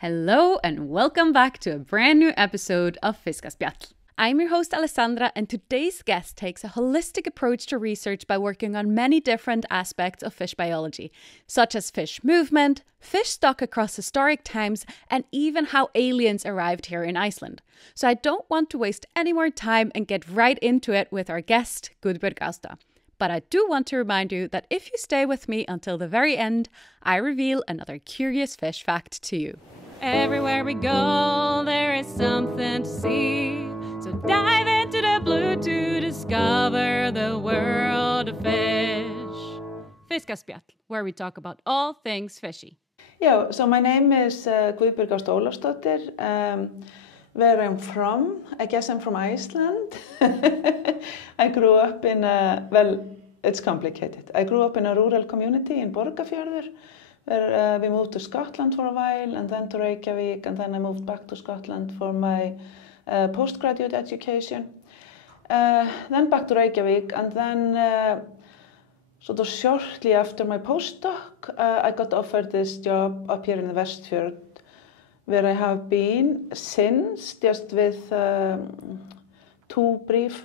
Hello and welcome back to a brand new episode of Fiskaspjall. I'm your host Alessandra, and today's guest takes a holistic approach to research by working on many different aspects of fish biology, such as fish movement, fish stock across historic times, and even how aliens arrived here in Iceland. So I don't want to waste any more time and get right into it with our guest, Gudbjörg Ásta. But I do want to remind you that if you stay with me until the very end, I reveal another curious fish fact to you. Everywhere we go, there is something to see. So dive into the blue to discover the world of fish. Fiskaspjall, where we talk about all things fishy. Yeah, so my name is Guðbjörg Ásta Ólafsdóttir. Where I'm from, I guess I'm from Iceland. I grew up in it's complicated. I grew up in a rural community in Borgarfjörður, where we moved to Scotland for a while, and then to Reykjavík, and then I moved back to Scotland for my postgraduate education. Then back to Reykjavík, and then sort of shortly after my postdoc, I got offered this job up here in the Westfjord, where I have been since, just with 2 brief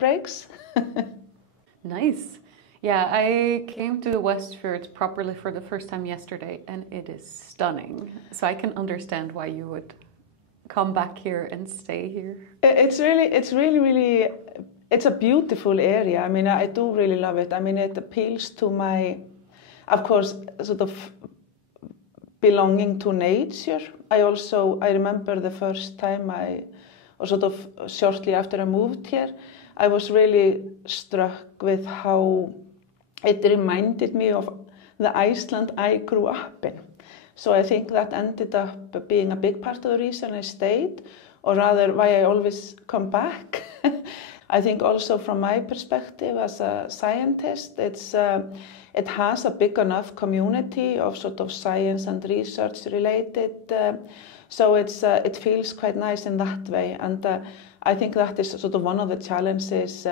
breaks. Nice. Yeah, I came to the Westfjords properly for the first time yesterday, and it is stunning. So I can understand why you would come back here and stay here. It's a beautiful area. I mean, I do really love it. I mean, it appeals to my, of course, sort of belonging to nature. I remember the first time or sort of shortly after I moved here, I was really struck with how it reminded me of the Iceland I grew up in. So I think that ended up being a big part of the reason I stayed, or rather why I always come back. I think also from my perspective as a scientist, it has a big enough community of sort of science and research related, so it feels quite nice in that way. And I think that is sort of one of the challenges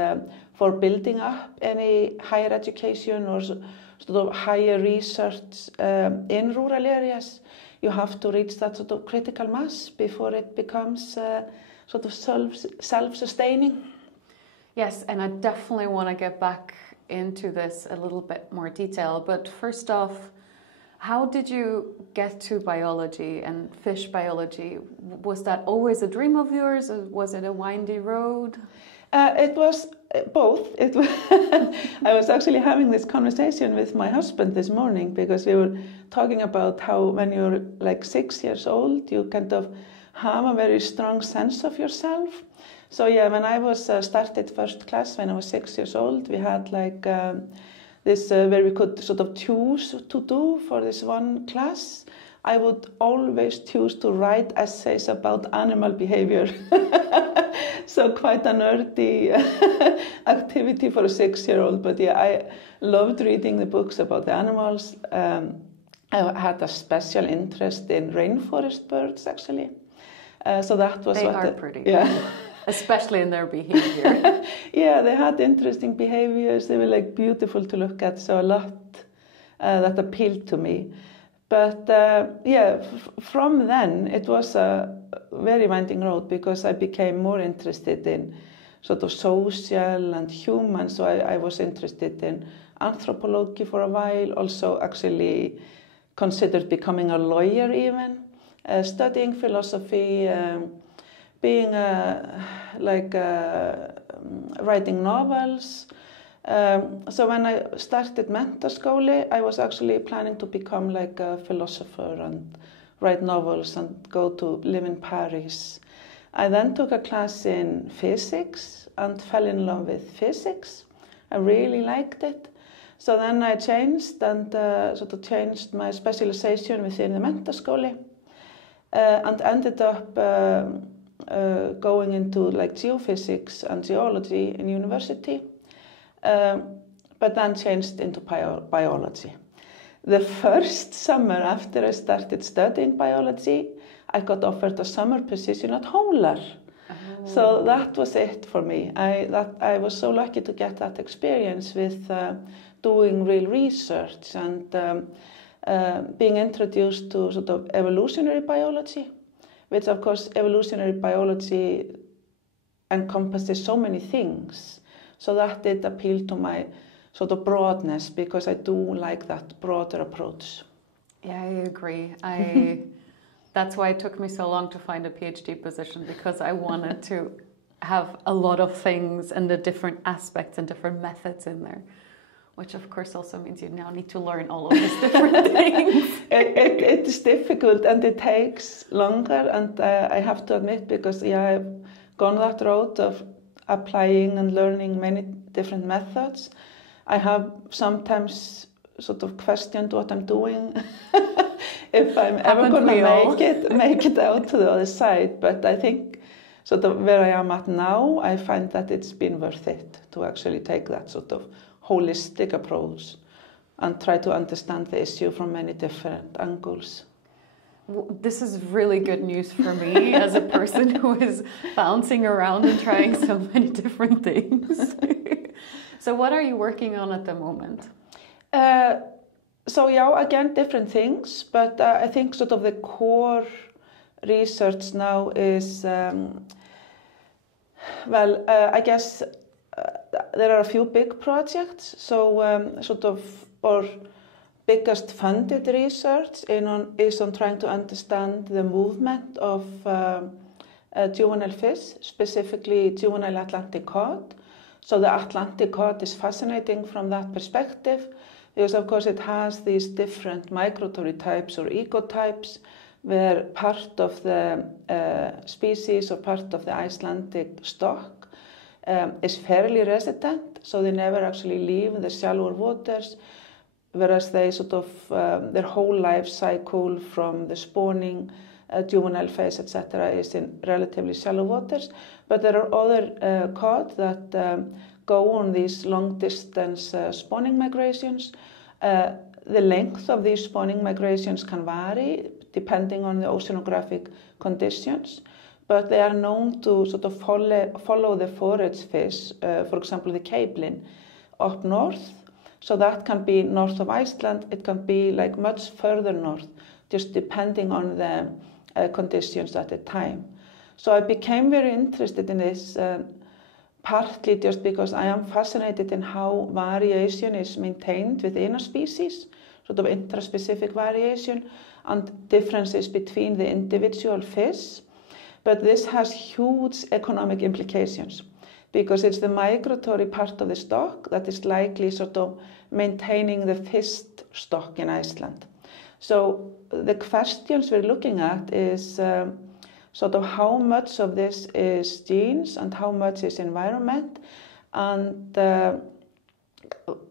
for building up any higher education or sort of higher research in rural areas. You have to reach that sort of critical mass before it becomes sort of self-sustaining. Yes, and I definitely want to get back into this a little bit more detail. But first off, how did you get to biology and fish biology? Was that always a dream of yours, or was it a windy road? It was both. I was actually having this conversation with my husband this morning, because we were talking about how when you're like 6 years old, you kind of have a very strong sense of yourself. So yeah, when I was started first class when I was 6 years old, we had like this where we could sort of choose to do for this one class. I would always choose to write essays about animal behavior. So quite a nerdy activity for a 6-year-old. But yeah, I loved reading the books about the animals. I had a special interest in rainforest birds, actually. So that was they are pretty. Yeah. Especially in their behavior. Yeah, they had interesting behaviors. They were like beautiful to look at. So a lot that appealed to me. But from then it was a very winding road, because I became more interested in sort of social and human. So I was interested in anthropology for a while. Also, actually considered becoming a lawyer even, studying philosophy. Writing novels. So when I started menntaskóli, I was actually planning to become like a philosopher and write novels and go to live in Paris. I then took a class in physics and fell in love with physics. I really liked it. So then I changed and sort of changed my specialization within the menntaskóli and ended up going into like geophysics and geology in university, but then changed into biology. The first summer after I started studying biology, I got offered a summer position at Hólar. Oh. So that was it for me. I was so lucky to get that experience with doing real research and being introduced to sort of evolutionary biology, which of course evolutionary biology encompasses so many things. So that did appeal to my sort of broadness, because I do like that broader approach. Yeah, I agree. That's why it took me so long to find a PhD position, because I wanted to have a lot of things and the different aspects and different methods in there, which of course also means you now need to learn all of these different things. It is difficult and it takes longer, and I have to admit, because I've gone that road of applying and learning many different methods, I have sometimes sort of questioned what I'm doing, if I'm ever going to make it out to the other side. But I think sort of where I am at now, I find that it's been worth it to actually take that sort of holistic approach and try to understand the issue from many different angles. This is really good news for me as a person who is bouncing around and trying so many different things. So what are you working on at the moment? So again, different things, but I think sort of the core research now is, I guess there are a few big projects. So sort of our biggest funded research is on trying to understand the movement of juvenile fish, specifically juvenile Atlantic cod. So the Atlantic cod is fascinating from that perspective, because of course it has these different migratory types or ecotypes, where part of the species or part of the Icelandic stock is fairly resident, so they never actually leave the shallower waters, whereas they sort of, their whole life cycle from the spawning, juvenile phase, etc., is in relatively shallow waters. But there are other cod that go on these long-distance spawning migrations. The length of these spawning migrations can vary depending on the oceanographic conditions, but they are known to sort of follow the forage fish, for example, the capelin, up north. So that can be north of Iceland, it can be like much further north, just depending on the conditions at the time. So I became very interested in this, partly just because I am fascinated in how variation is maintained within a species, sort of intraspecific variation and differences between the individual fish. But this has huge economic implications, because it's the migratory part of the stock that is likely sort of maintaining the fish stock in Iceland. So the questions we're looking at is sort of how much of this is genes and how much is environment, and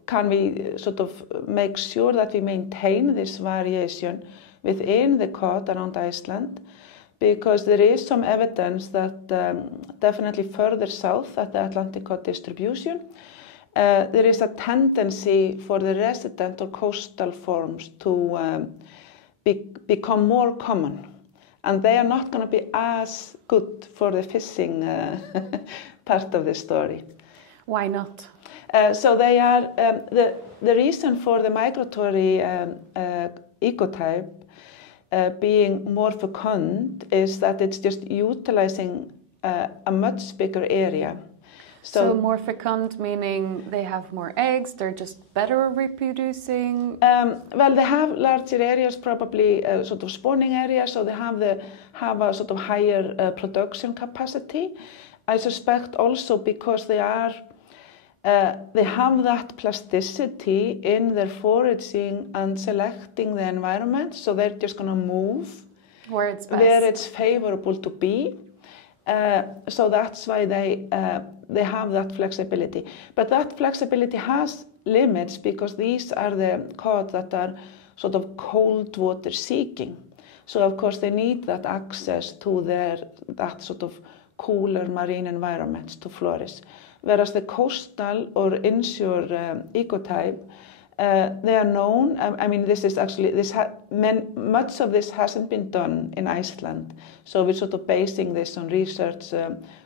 can we sort of make sure that we maintain this variation within the cod around Iceland, because there is some evidence that definitely further south at the Atlantic cod distribution, there is a tendency for the resident or coastal forms to become more common, and they are not going to be as good for the fishing part of the story. Why not? So they are, the reason for the migratory ecotype being more fecund is that it's just utilizing a much bigger area. So more fecund meaning they have more eggs, they're just better at reproducing? Well, they have larger areas, probably sort of spawning areas, so they have a sort of higher production capacity. I suspect also because they have that plasticity in their foraging and selecting the environment, so they're just going to move where it's best, where it's favorable to be. So that's why they have that flexibility. But that flexibility has limits, because these are the cod that are sort of cold water seeking. So of course they need that access to that sort of cooler marine environments to flourish. Whereas the coastal or inshore ecotype, they are known. I mean, this is actually much of this hasn't been done in Iceland. So we're sort of basing this on research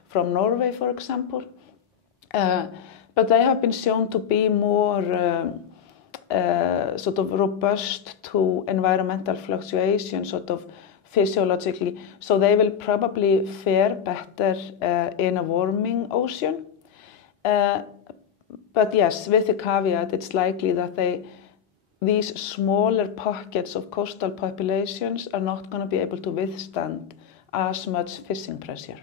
from Norway, for example. But they have been shown to be more sort of robust to environmental fluctuations, sort of physiologically. So they will probably fare better in a warming ocean. But yes, with the caveat, it's likely that these smaller pockets of coastal populations are not going to be able to withstand as much fishing pressure.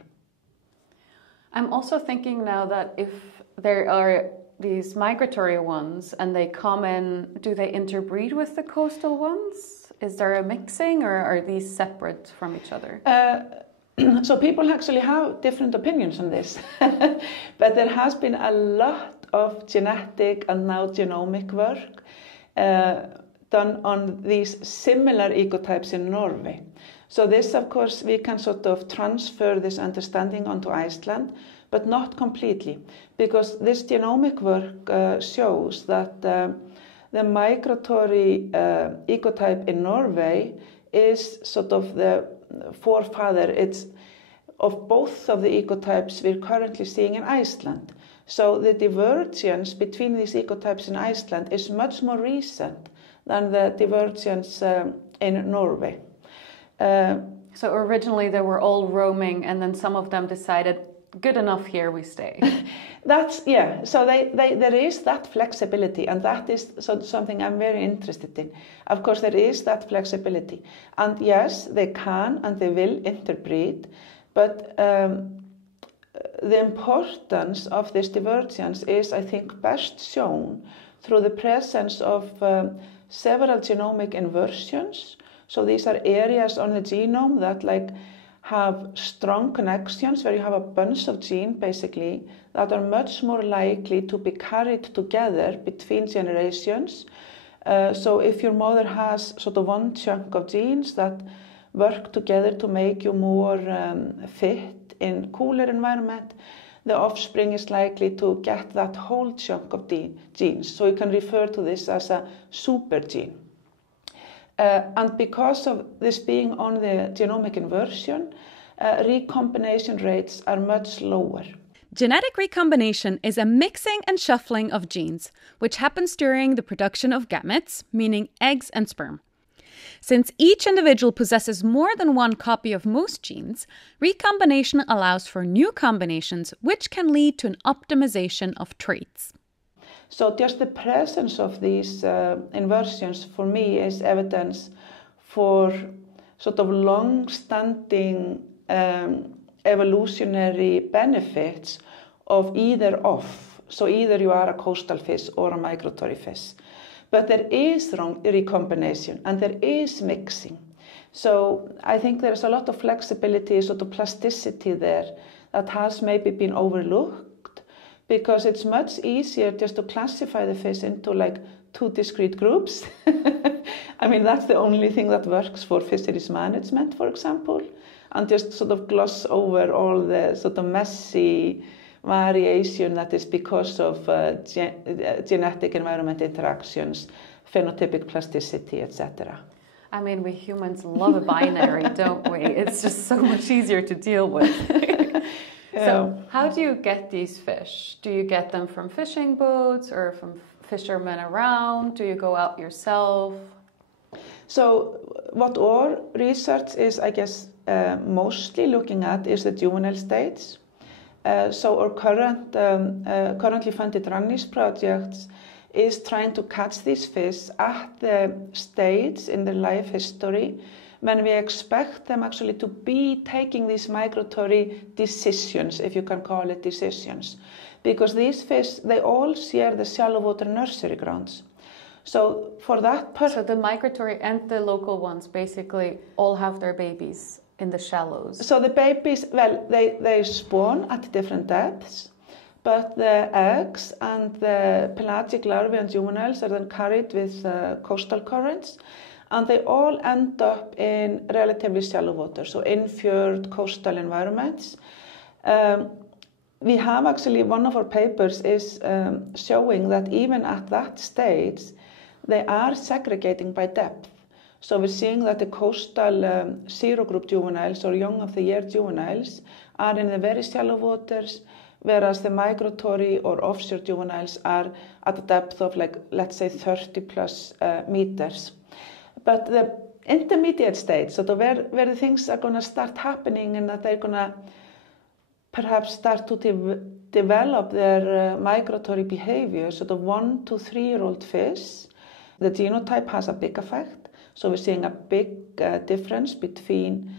I'm also thinking now that if there are these migratory ones and they come in, do they interbreed with the coastal ones? Is there a mixing, or are these separate from each other? So people actually have different opinions on this, but there has been a lot of genetic and now genomic work done on these similar ecotypes in Norway. So this, of course, we can sort of transfer this understanding onto Iceland, but not completely, because this genomic work shows that the migratory ecotype in Norway is sort of the forefather. It's of both of the ecotypes we're currently seeing in Iceland. So the divergence between these ecotypes in Iceland is much more recent than the divergence in Norway. So originally they were all roaming, and then some of them decided, good enough, here we stay. Yeah, so there is that flexibility, and that is something I'm very interested in. Of course, there is that flexibility. And yes, they can and they will interbreed, but the importance of this divergence is, I think, best shown through the presence of several genomic inversions. So these are areas on the genome that have strong connections, where you have a bunch of genes basically that are much more likely to be carried together between generations. So if your mother has sort of one chunk of genes that work together to make you more fit in cooler environment, the offspring is likely to get that whole chunk of genes. So you can refer to this as a super gene. And because of this being on the genomic inversion, recombination rates are much lower. Genetic recombination is a mixing and shuffling of genes, which happens during the production of gametes, meaning eggs and sperm. Since each individual possesses more than one copy of most genes, recombination allows for new combinations, which can lead to an optimization of traits. So just the presence of these inversions for me is evidence for sort of long-standing evolutionary benefits of either of. So either you are a coastal fish or a migratory fish. But there is recombination and there is mixing. So I think there's a lot of flexibility, sort of plasticity there that has maybe been overlooked, because it's much easier just to classify the fish into two discrete groups. I mean, that's the only thing that works for fisheries management, for example, and just sort of gloss over all the sort of messy variation that is because of genetic environment interactions, phenotypic plasticity, etc. I mean, we humans love a binary, don't we? It's just so much easier to deal with. So how do you get these fish? Do you get them from fishing boats or from fishermen around? Do you go out yourself? So what our research is, I guess, mostly looking at is the juvenile stage. So our currently funded RANIS project is trying to catch these fish at the stage in their life history when we expect them actually to be taking these migratory decisions, if you can call it decisions. Because these fish, they all share the shallow water nursery grounds. So for that purpose... So the migratory and the local ones basically all have their babies in the shallows. So the babies, well, they spawn at different depths, but the eggs and the pelagic larvae and juveniles are then carried with coastal currents, and they all end up in relatively shallow water, so in fjord coastal environments. We have actually, one of our papers is showing that even at that stage, they are segregating by depth. So we're seeing that the coastal zero group juveniles or young of the year juveniles are in the very shallow waters, whereas the migratory or offshore juveniles are at a depth of like, let's say 30 plus meters. But the intermediate stage, so where the things are going to start happening and that they're going to perhaps start to develop their migratory behavior, so the 1 to 3 year old fish, the genotype has a big effect. So we're seeing a big difference between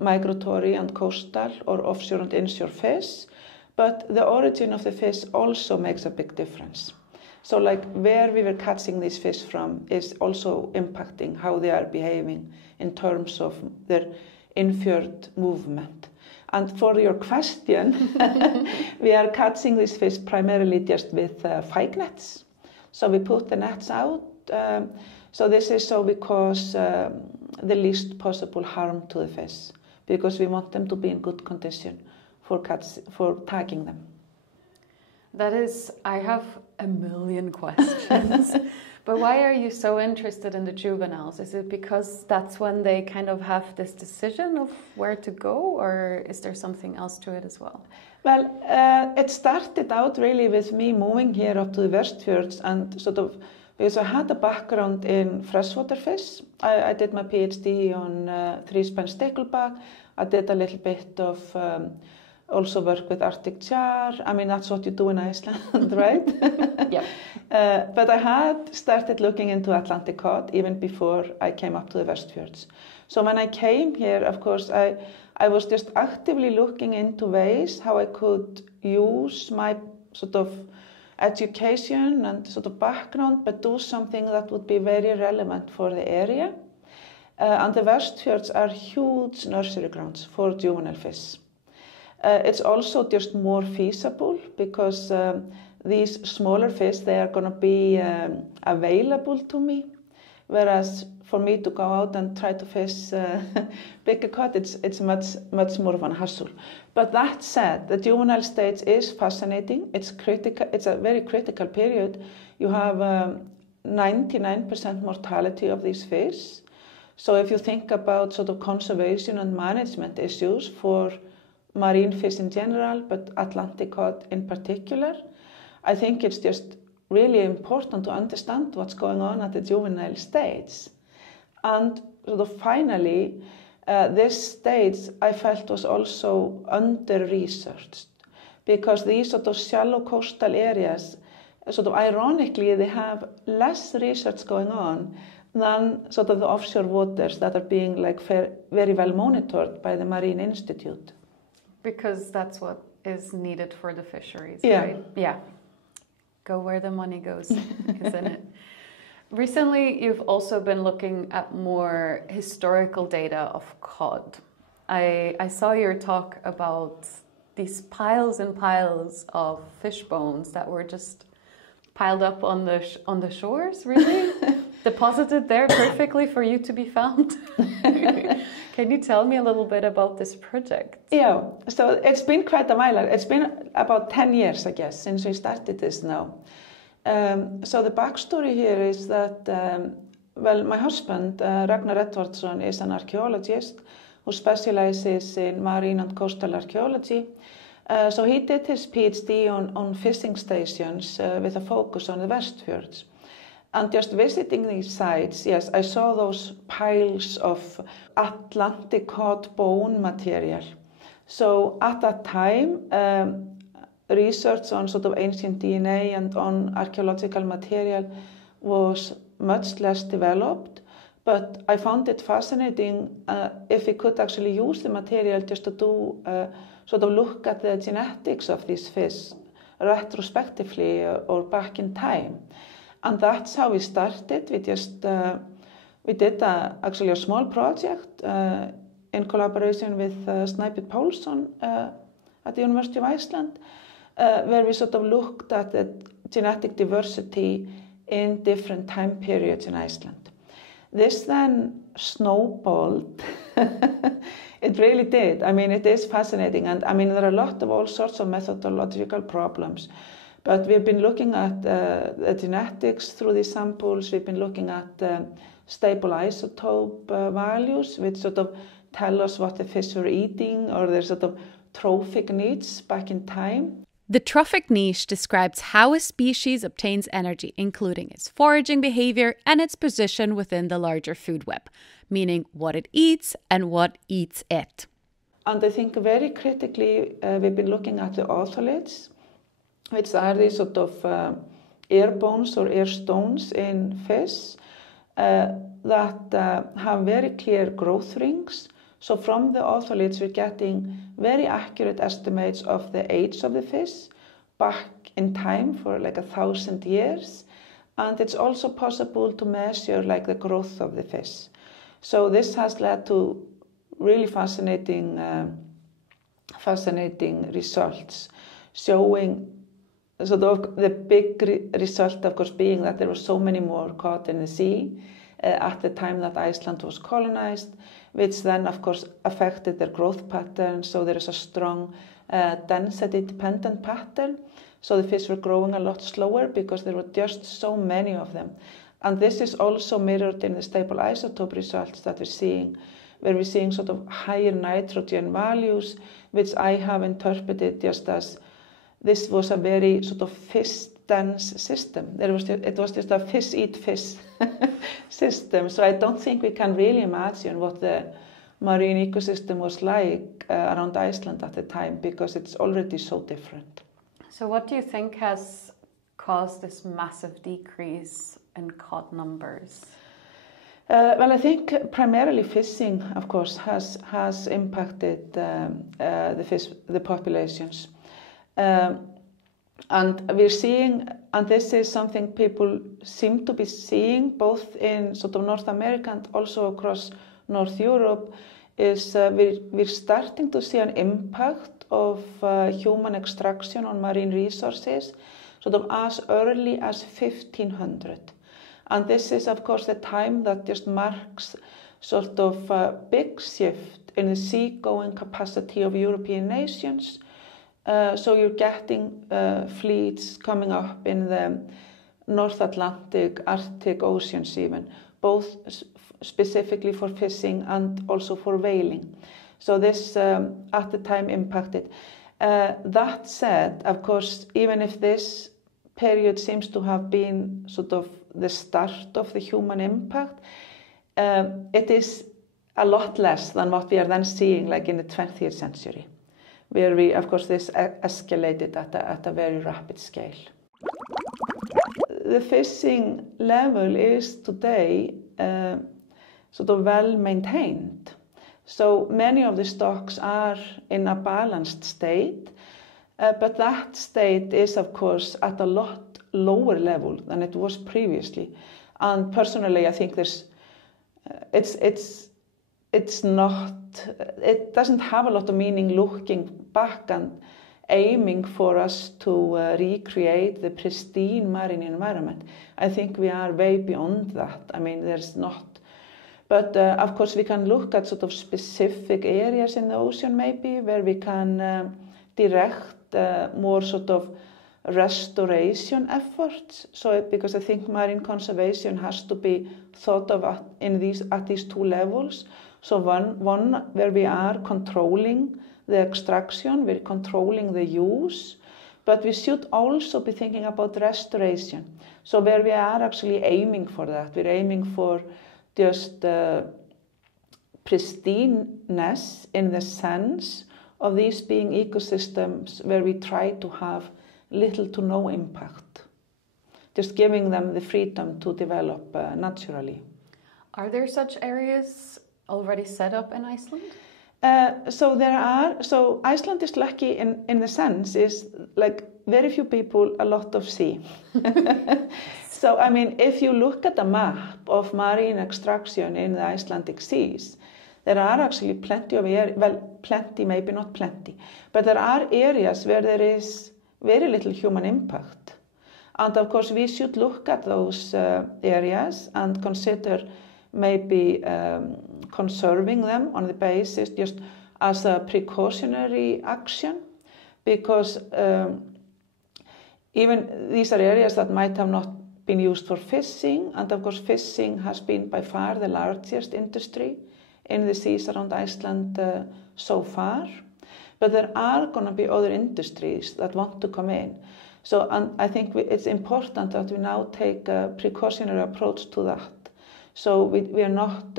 migratory and coastal or offshore and inshore fish, but the origin of the fish also makes a big difference. So like where we were catching these fish from is also impacting how they are behaving in terms of their inward movement. And for your question, we are catching these fish primarily just with fyke nets. So we put the nets out. So this is so we cause the least possible harm to the fish, because we want them to be in good condition for tagging them. That is, I have a million questions. But why are you so interested in the juveniles? Is it because that's when they kind of have this decision of where to go, or is there something else to it as well? Well, it started out really with me moving here up to the Westfjords, and sort of because I had a background in freshwater fish. I did my PhD on three-spine stickleback. I did a little bit of also work with Arctic char. I mean, that's what you do in Iceland, right? Yeah. But I had started looking into Atlantic cod even before I came up to the Westfjords. So when I came here, of course, I was just actively looking into ways how I could use my sort of education and sort of background, but do something that would be very relevant for the area. And the Westfjords are huge nursery grounds for juvenile fish. It's also just more feasible because these smaller fish, they are going to be available to me, whereas for me to go out and try to fish bigger cod, it's much more of a hassle. But that said, the juvenile stage is fascinating. It's critical. It's a very critical period. You have 99% mortality of these fish. So if you think about sort of conservation and management issues for marine fish in general, but Atlantic cod in particular, I think it's just really important to understand what's going on at the juvenile stage. And sort of finally, this stage I felt was also under-researched, because these sort of shallow coastal areas, sort of ironically, they have less research going on than sort of the offshore waters that are being like very well monitored by the Marine Institute. Because that's what is needed for the fisheries, yeah. Right? Yeah. Go where the money goes, isn't it? Recently, you've also been looking at more historical data of cod. I saw your talk about these piles and piles of fish bones that were just piled up on the shores, really? Deposited there perfectly for you to be found. Can you tell me a little bit about this project? Yeah, so it's been quite a while. It's been about 10 years, I guess, since we started this now. So the backstory here is that, well, my husband, Ragnar Edvardsson, is an archaeologist who specializes in marine and coastal archaeology. So he did his PhD on fishing stations with a focus on the Westfjords. And just visiting these sites, yes, I saw those piles of Atlantic cod bone material. So at that time, research on sort of ancient DNA and on archaeological material was much less developed, but I found it fascinating if we could actually use the material just to do, sort of look at the genetics of these fish retrospectively or back in time. And that's how we started. We just we did actually a small project in collaboration with Snæbjörn Pálsson at the University of Iceland, where we sort of looked at the genetic diversity in different time periods in Iceland. This then snowballed. It really did. I mean, it is fascinating, and I mean there are a lot of all sorts of methodological problems. But we've been looking at the genetics through these samples. We've been looking at stable isotope values, which sort of tell us what the fish were eating or their sort of trophic needs back in time. The trophic niche describes how a species obtains energy, including its foraging behavior and its position within the larger food web, meaning what it eats and what eats it. And I think very critically, we've been looking at the otoliths, which are these sort of air bones or air stones in fish that have very clear growth rings. So from the otoliths, we're getting very accurate estimates of the age of the fish back in time for like 1,000 years. And it's also possible to measure like the growth of the fish. So this has led to really fascinating results, showing sort of the big result, of course, being that there were so many more caught in the sea at the time that Iceland was colonized, which then, of course, affected their growth pattern. So there is a strong density-dependent pattern. So the fish were growing a lot slower because there were just so many of them. And this is also mirrored in the stable isotope results that we're seeing, where we're seeing sort of higher nitrogen values, which I have interpreted just as this was a very sort of fish-dense system. It was just a fish-eat-fish system. So I don't think we can really imagine what the marine ecosystem was like around Iceland at the time, because it's already so different. So what do you think has caused this massive decrease in cod numbers? Well, I think primarily fishing, of course, has impacted the populations. And we're seeing, and this is something people seem to be seeing both in sort of North America and also across North Europe, is we're starting to see an impact of human extraction on marine resources sort of as early as 1500. And this is, of course, the time that just marks sort of a big shift in the seagoing capacity of European nations. So you're getting fleets coming up in the North Atlantic, Arctic oceans even, both specifically for fishing and also for whaling. So this at the time impacted. That said, of course, even if this period seems to have been sort of the start of the human impact, it is a lot less than what we are then seeing like in the 20th century, where we, of course, this escalated at a very rapid scale. The fishing level is today sort of well maintained. So many of the stocks are in a balanced state, but that state is, of course, at a lot lower level than it was previously. And personally, I think it doesn't have a lot of meaning looking back and aiming for us to recreate the pristine marine environment. I think we are way beyond that. I mean, there's not. But of course, we can look at sort of specific areas in the ocean maybe where we can direct more sort of restoration efforts. So because I think marine conservation has to be thought of at these two levels. So one where we are controlling the extraction, we're controlling the use, but we should also be thinking about restoration. So where we are actually aiming for that, we're aiming for just pristineness in the sense of these being ecosystems where we try to have little to no impact, just giving them the freedom to develop naturally. Are there such areas already set up in Iceland? So there are. So Iceland is lucky in the sense is like very few people, a lot of sea. So I mean, if you look at a map of marine extraction in the Icelandic seas, there are actually plenty of areas, well, plenty, maybe not plenty, but there are areas where there is very little human impact. And of course, we should look at those areas and consider maybe conserving them on the basis just as a precautionary action, because even these are areas that might have not been used for fishing, and of course fishing has been by far the largest industry in the seas around Iceland so far, but there are going to be other industries that want to come in. So and I think it's important that we now take a precautionary approach to that. So we are not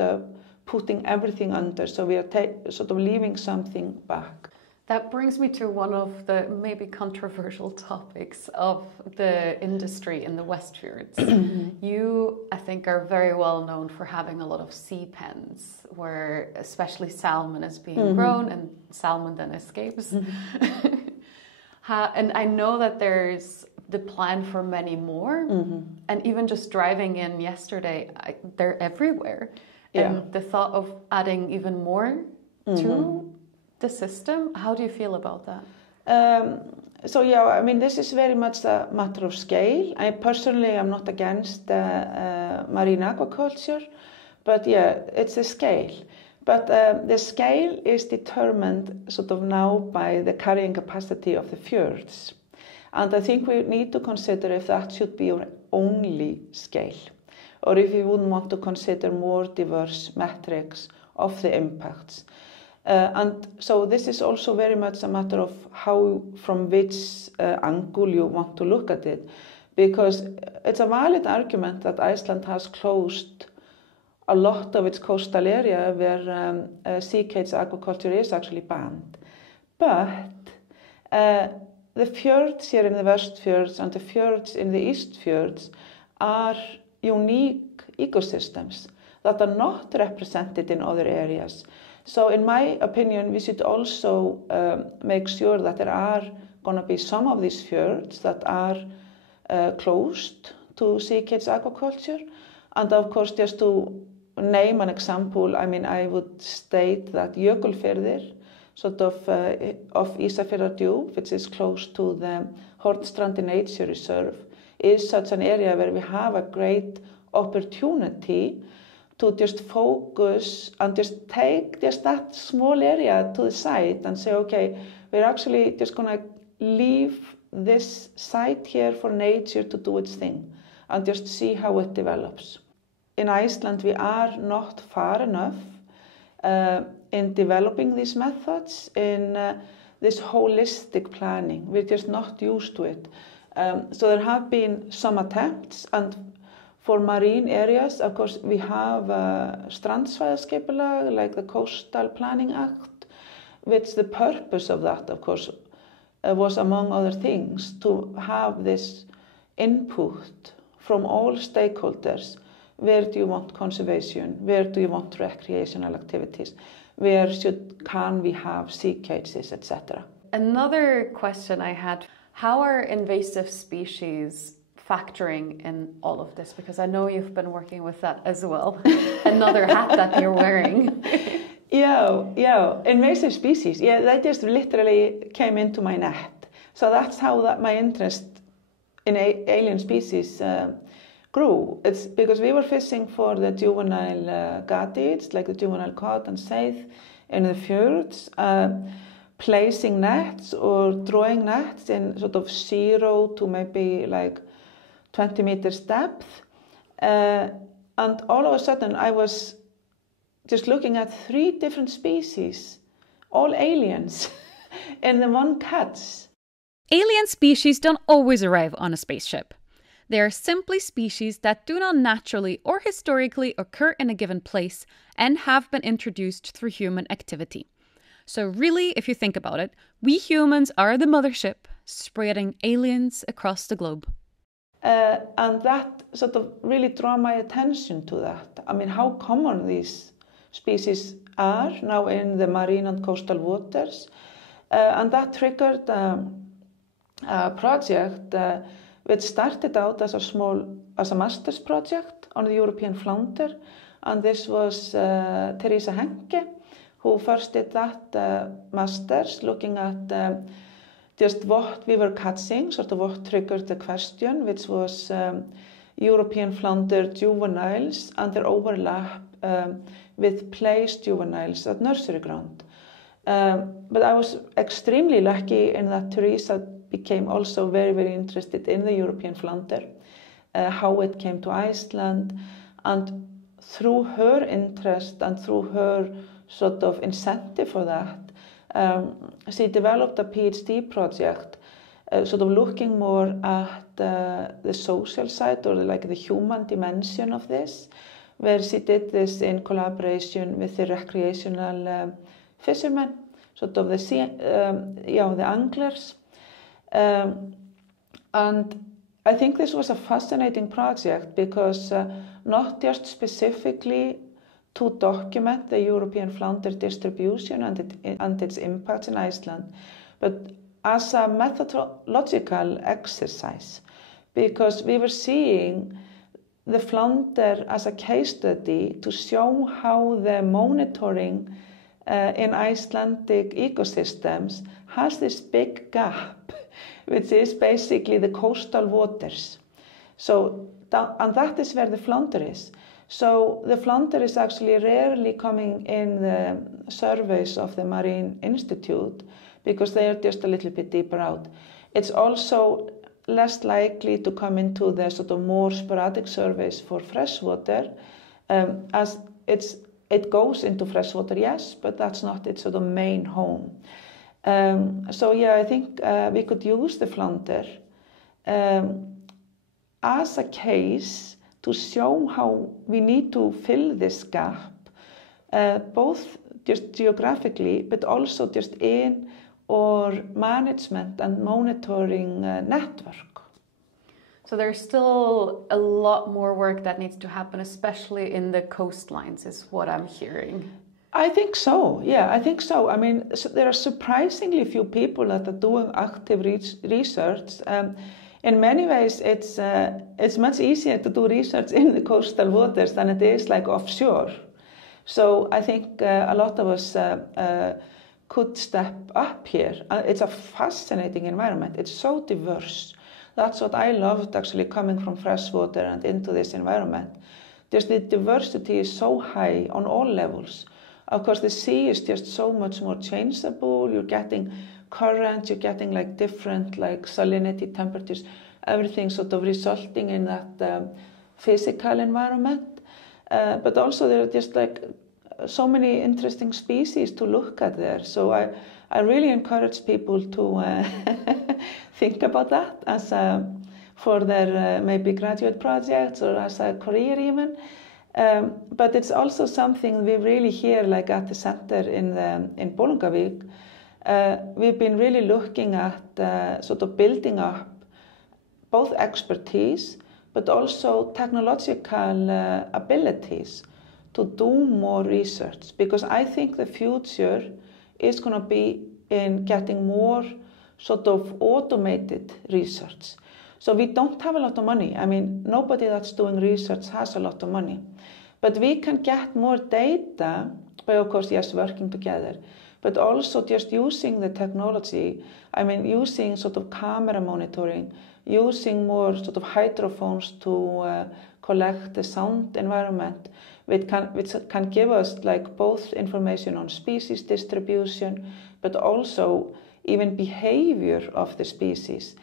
putting everything under, so we are sort of leaving something back. That brings me to one of the maybe controversial topics of the industry in the Westfjords. You, I think, are very well known for having a lot of sea pens where especially salmon is being grown and salmon then escapes. And I know that there's the plan for many more. And even just driving in yesterday, they're everywhere. Yeah. And the thought of adding even more to the system, how do you feel about that? So yeah, I mean, this is very much a matter of scale. I personally am not against marine aquaculture, but yeah, it's a scale. But the scale is determined sort of now by the carrying capacity of the fjords. And I think we need to consider if that should be our only scale, or if we wouldn't want to consider more diverse metrics of the impacts. And so this is also very much a matter of how, from which angle you want to look at it, because it's a valid argument that Iceland has closed a lot of its coastal area where sea cage aquaculture is actually banned. But the fjords here in the Westfjords and the fjords in the Eastfjords are unique ecosystems that are not represented in other areas. So in my opinion, we should also make sure that there are going to be some of these fjords that are closed to sea cage aquaculture. And of course, just to name an example, I mean, I would state that Jökulfjörður, sort of Ísafjarðardjúp, which is close to the Hornstrandir Nature Reserve, is such an area where we have a great opportunity to just focus and just take just that small area to the side and say, okay, we're actually just going to leave this site here for nature to do its thing and just see how it develops. In Iceland, we are not far enough in developing these methods, in this holistic planning. We're just not used to it. So there have been some attempts, and for marine areas, of course, we have strandsvæðaskipulag, like the Coastal Planning Act, which the purpose of that, of course, was, among other things, to have this input from all stakeholders. Where do you want conservation? Where do you want recreational activities? Where can we have sea cages, etc.? Another question I had, how are invasive species factoring in all of this? Because I know you've been working with that as well. Another hat that you're wearing. Yeah, invasive species. Yeah, that just literally came into my net. So that's how my interest in alien species grew. It's because we were fishing for the juvenile gadids, like the juvenile cod and saithe in the fjords, placing nets or drawing nets in sort of 0 to maybe like 20 meters depth. And all of a sudden I was just looking at 3 different species, all aliens, in the one catch. Alien species don't always arrive on a spaceship. They are simply species that do not naturally or historically occur in a given place and have been introduced through human activity. So really, if you think about it, we humans are the mothership spreading aliens across the globe. And that sort of really drew my attention to that. I mean, how common these species are now in the marine and coastal waters. And that triggered a project which started out as a master's project on the European flounder, and this was Teresa Henke, who first did that master's, looking at just what we were catching, sort of what triggered the question, which was European flounder juveniles and their overlap with placed juveniles at nursery ground. But I was extremely lucky in that Teresa became also very, very interested in the European flounder, how it came to Iceland, and through her interest and through her sort of incentive for that, she developed a PhD project sort of looking more at the social side or like the human dimension of this, where she did this in collaboration with the recreational fishermen, sort of the anglers. And I think this was a fascinating project because not just specifically to document the European flounder distribution and its impacts in Iceland, but as a methodological exercise, because we were seeing the flounder as a case study to show how the monitoring in Icelandic ecosystems has this big gap, which is basically the coastal waters. So, and that is where the flounder is. So the flounder is actually rarely coming in the surveys of the Marine Institute because they are just a little bit deeper out. It's also less likely to come into the sort of more sporadic surveys for freshwater, as it goes into freshwater, yes, but that's not its sort of main home. So yeah, I think we could use the flounder as a case to show how we need to fill this gap, both just geographically, but also just in our management and monitoring network. So there's still a lot more work that needs to happen, especially in the coastlines, is what I'm hearing. I think so, yeah, I think so. I mean, there are surprisingly few people that are doing active research. In many ways, it's much easier to do research in the coastal waters than it is like offshore. So I think a lot of us could step up here. It's a fascinating environment. It's so diverse. That's what I loved actually coming from freshwater and into this environment. Just the diversity is so high on all levels. Of course, the sea is just so much more changeable. You're getting currents, you're getting like different like salinity, temperatures, everything sort of resulting in that physical environment. But also there are just like so many interesting species to look at there. So I really encourage people to think about that as for their maybe graduate projects or as a career even. But it's also something we really hear like at the center in Bolungarvík. We've been really looking at sort of building up both expertise but also technological abilities to do more research, because I think the future is going to be in getting more sort of automated research. So we don't have a lot of money. I mean, nobody that's doing research has a lot of money. But we can get more data by, of course, yes, working together, but also just using the technology. I mean, using sort of camera monitoring, using more sort of hydrophones to collect the sound environment, which can give us like both information on species distribution, but also even behavior of the species.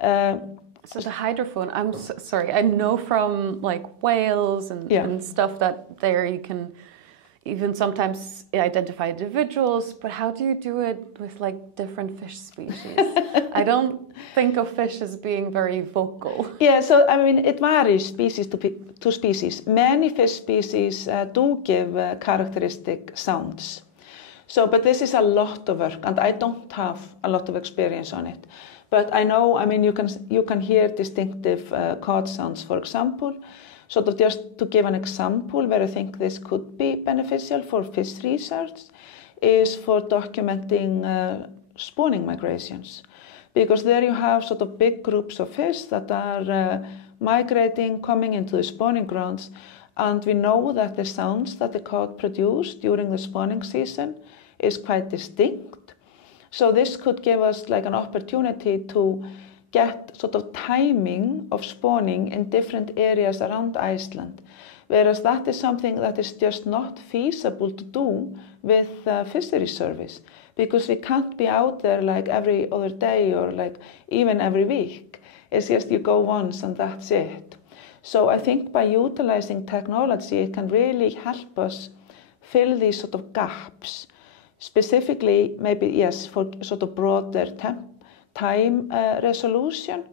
So the hydrophone, I'm sorry, I know from like whales and stuff that there you can even sometimes identify individuals, but how do you do it with like different fish species? I don't think of fish as being very vocal. Yeah, so I mean, it varies species to species. Many fish species do give characteristic sounds. So, but this is a lot of work, and I don't have a lot of experience on it. But I know, I mean, you can hear distinctive cod sounds, for example. Sort of just to give an example where I think this could be beneficial for fish research is for documenting spawning migrations. Because there you have sort of big groups of fish that are migrating, coming into the spawning grounds, and we know that the sounds that the cod produce during the spawning season is quite distinct. So this could give us like an opportunity to get sort of timing of spawning in different areas around Iceland, whereas that is something that is just not feasible to do with fisheries service, because we can't be out there like every other day or like even every week. It's just you go once and that's it. So I think by utilizing technology, it can really help us fill these sort of gaps. Specifically, maybe, yes, for sort of broader time resolution,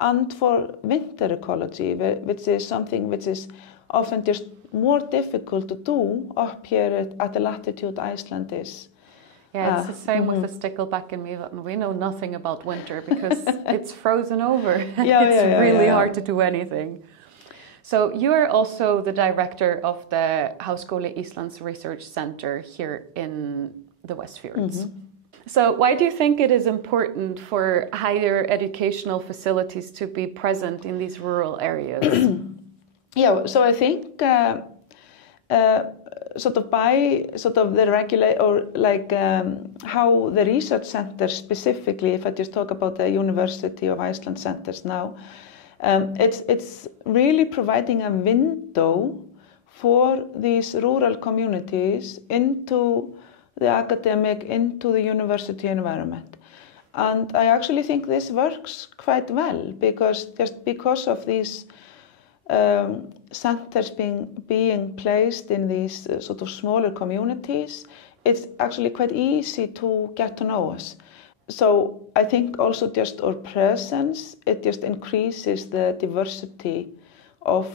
and for winter ecology, which is something which is often just more difficult to do up here at the latitude Iceland is. Yeah, it's the same with the stickleback in Mývatn. We know nothing about winter because it's frozen over. It's really hard to do anything. So you are also the director of the Háskóli Íslands Research Center here in the Westfjords. So why do you think it is important for higher educational facilities to be present in these rural areas? Yeah, so I think sort of by sort of the regulate or like how the research centers specifically, if I just talk about the University of Iceland centers now, it's really providing a window for these rural communities into the academic, into the university environment. And I actually think this works quite well because of these centers being placed in these sort of smaller communities, it's actually quite easy to get to know us. So I think also just our presence, it just increases the diversity of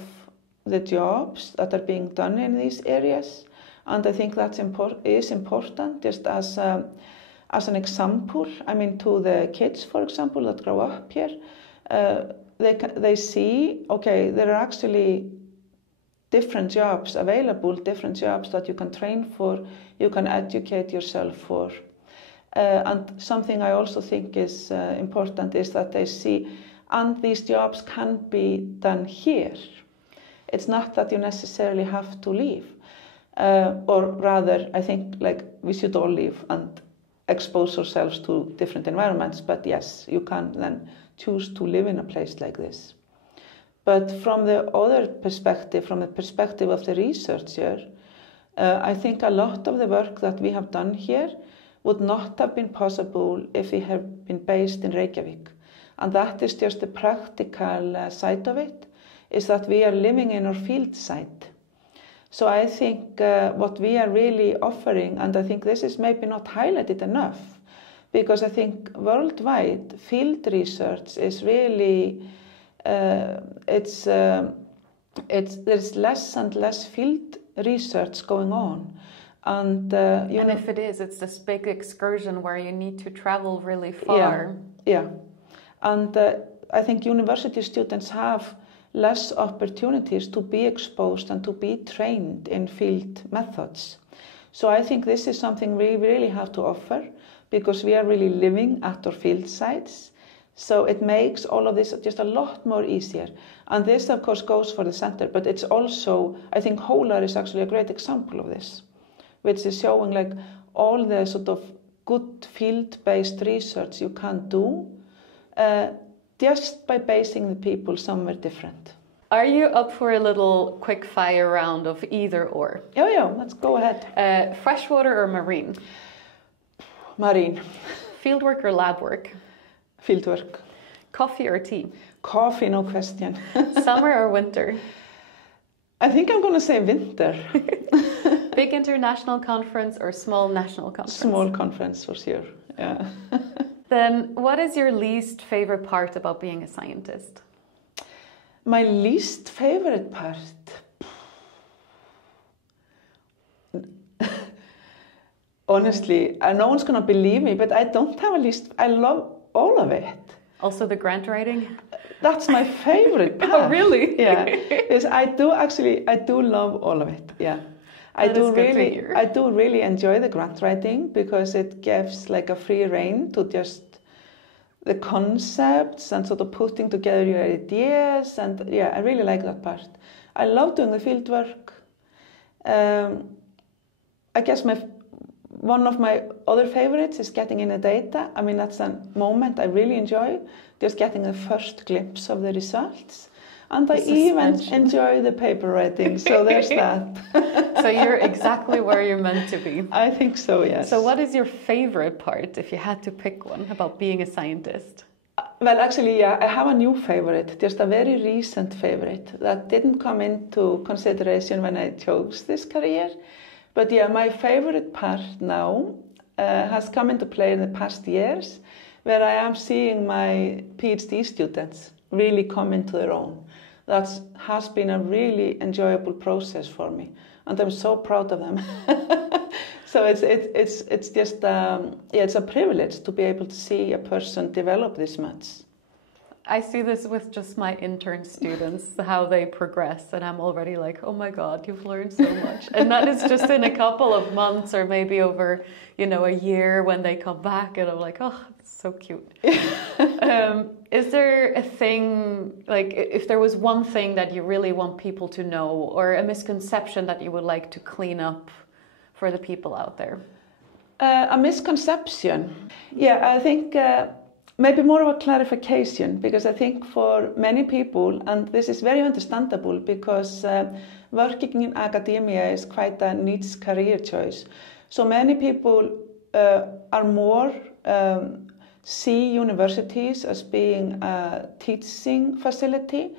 the jobs that are being done in these areas. And I think that is important just as an example. I mean, to the kids, for example, that grow up here, they see, okay, there are actually different jobs available, different jobs that you can train for, you can educate yourself for. And something I also think is important is that they see, and these jobs can be done here. It's not that you necessarily have to leave. Or rather, I think like we should all leave and expose ourselves to different environments. But yes, you can then choose to live in a place like this. But from the other perspective, from the perspective of the researcher, I think a lot of the work that we have done here would not have been possible if we had been based in Reykjavík. And that is just the practical side of it, is that we are living in our field site. So I think what we are really offering, and I think this is maybe not highlighted enough, because I think worldwide field research is really, there's less and less field research going on. And if it is, it's this big excursion where you need to travel really far. Yeah. And I think university students have less opportunities to be exposed and to be trained in field methods. So I think this is something we really have to offer because we are really living at our field sites. So it makes all of this just a lot more easier. And this, of course, goes for the center, but it's also, I think Hólar is actually a great example of this, which is showing like all the sort of good field-based research you can do just by basing the people somewhere different. Are you up for a little quick fire round of either or? Yeah, let's go ahead. Freshwater or marine? Marine. Fieldwork or lab work? Fieldwork. Coffee or tea? Coffee, no question. Summer or winter? I think I'm going to say winter. Big international conference or small national conference? Small conference for sure, yeah. Then what is your least favorite part about being a scientist? My least favorite part? Honestly, no one's going to believe me, but I don't have a least. I love all of it. Also the grant writing? That's my favorite part. Oh, really? Yeah. Yes, I do love all of it, yeah. I do really enjoy the grant writing because it gives like a free rein to just the concepts and sort of putting together your ideas, and yeah, I really like that part. I love doing the field work. I guess one of my other favorites is getting in the data. I mean, that's a moment I really enjoy, just getting the first glimpse of the results. And I even enjoy the paper writing, so there's that. So you're exactly where you're meant to be. I think so, yes. So what is your favorite part, if you had to pick one, about being a scientist? Well, actually, yeah, I have a new favorite, just a very recent favorite that didn't come into consideration when I chose this career. But yeah, my favorite part now has come into play in the past years, where I am seeing my PhD students really come into their own. That has been a really enjoyable process for me, and I'm so proud of them. So it's just it's a privilege to be able to see a person develop this much. I see this with just my intern students, how they progress, and I'm already like, oh my God, you've learned so much. And that is just in a couple of months or maybe over, a year when they come back, and I'm like, oh, it's so cute. Is there a thing, like if there was one thing that you really want people to know, or a misconception that you would like to clean up for the people out there? A misconception? Yeah, I think maybe more of a clarification, because I think for many people, and this is very understandable because working in academia is quite a niche career choice. So many people are more see universities as being a teaching facility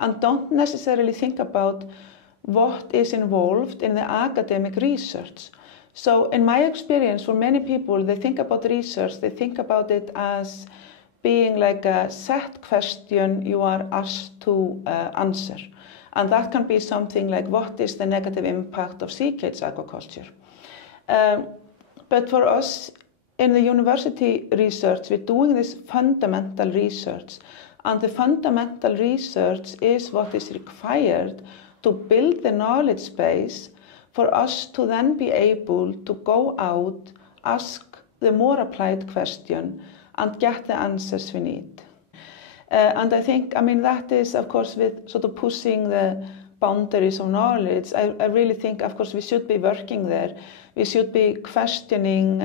and don't necessarily think about what is involved in the academic research. So in my experience, for many people, they think about research, they think about it as being like a set question you are asked to answer. And that can be something like, what is the negative impact of sea cage aquaculture? But for us, in the university research, we're doing this fundamental research. And the fundamental research is what is required to build the knowledge base for us to then be able to go out, ask the more applied question, and get the answers we need. And I think, that is, of course, with sort of pushing the boundaries of knowledge, I really think, of course, we should be working there. We should be questioning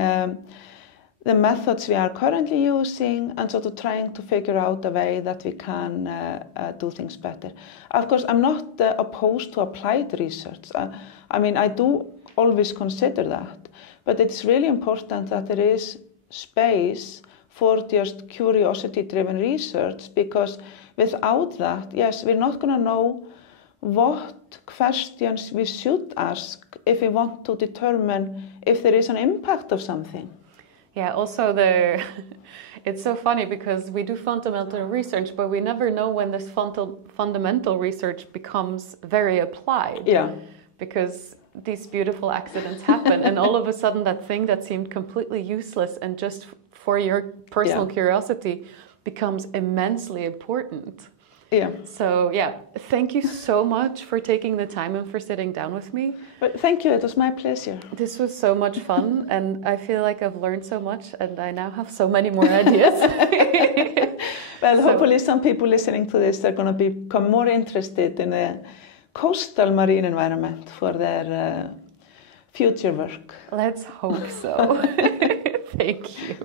the methods we are currently using and sort of trying to figure out a way that we can do things better. Of course, I'm not opposed to applied research. I do always consider that, but it's really important that there is space for just curiosity-driven research, because without that, yes, we're not going to know what questions we should ask if we want to determine if there is an impact of something. Yeah, also it's so funny because we do fundamental research, but we never know when this fundamental research becomes very applied. Yeah. Because these beautiful accidents happen, and all of a sudden that thing that seemed completely useless and just for your personal curiosity becomes immensely important. Yeah. So yeah, thank you so much for taking the time and for sitting down with me. But thank you, it was my pleasure. This was so much fun, and I feel like I've learned so much, and I now have so many more ideas. Well, hopefully some people listening to this are going to become more interested in the coastal marine environment for their future work. Let's hope so. Thank you.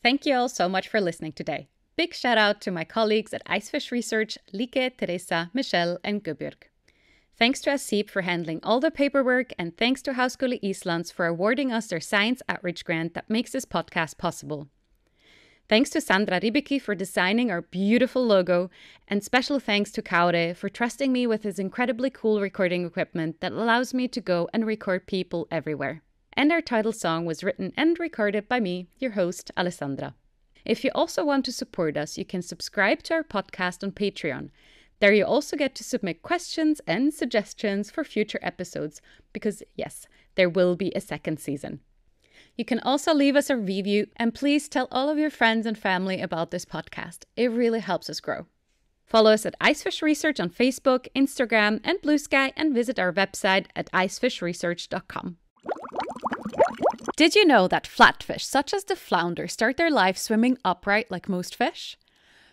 Thank you all so much for listening today. Big shout out to my colleagues at Icefish Research, Lieke, Teresa, Michelle and Guðbjörg. Thanks to ASIP for handling all the paperwork, and thanks to Háskóli Íslands for awarding us their science outreach grant that makes this podcast possible. Thanks to Sandra Rybicki for designing our beautiful logo, and special thanks to Kári for trusting me with his incredibly cool recording equipment that allows me to go and record people everywhere. And our title song was written and recorded by me, your host, Alessandra. If you also want to support us, you can subscribe to our podcast on Patreon. There you also get to submit questions and suggestions for future episodes, because yes, there will be a second season. You can also leave us a review, and please tell all of your friends and family about this podcast. It really helps us grow. Follow us at Icefish Research on Facebook, Instagram and Blue Sky, and visit our website at icefishresearch.com. Did you know that flatfish, such as the flounder, start their life swimming upright like most fish?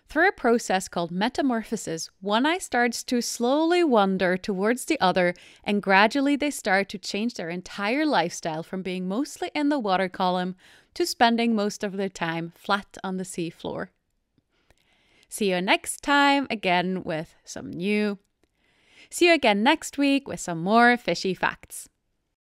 Through a process called metamorphosis, one eye starts to slowly wander towards the other, and gradually they start to change their entire lifestyle from being mostly in the water column to spending most of their time flat on the sea floor. See you next time again with some new. See you again next week with some more fishy facts.